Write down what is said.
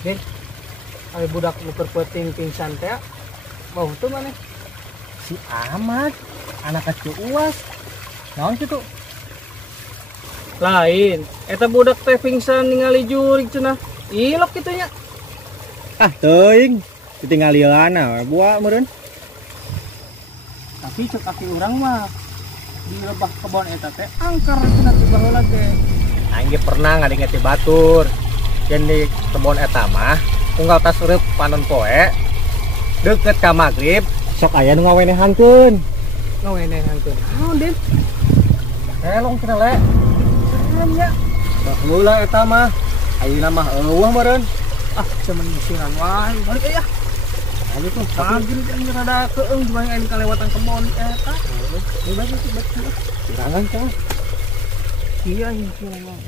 Dek, ada budak nuker peting pingsan teh. Bau tuh mana? Si Ahmad, anak kecil uas. Naon kitu? Lain, eta budak teh pingsan ningali jurig cenah. Ilok kitu nya. Ah, teuing. Ditinggaliana we buah meureun. Tapi cek kaki urang mah di lebah kebon eta teh angker cenah ti baheula teh. Aing ge pernah ngadenge ti batur. Yen di kebon eta mah unggal tas urip panon poe. Deket ka magrib, sok aya nu ngawenehankeun. Ngawenehankeun. Naon, Den? Elong cenah le. Serem nya. Baheula eta mah. Ayeuna mah eueuh meureun. Ah, cuman bisiran wae. Balik aya. Anu tuh, Maghrib yang rada keung cuma yang kalewatan kebon eta. ini bagi betul. Sirangan kan? Iya, ini mah.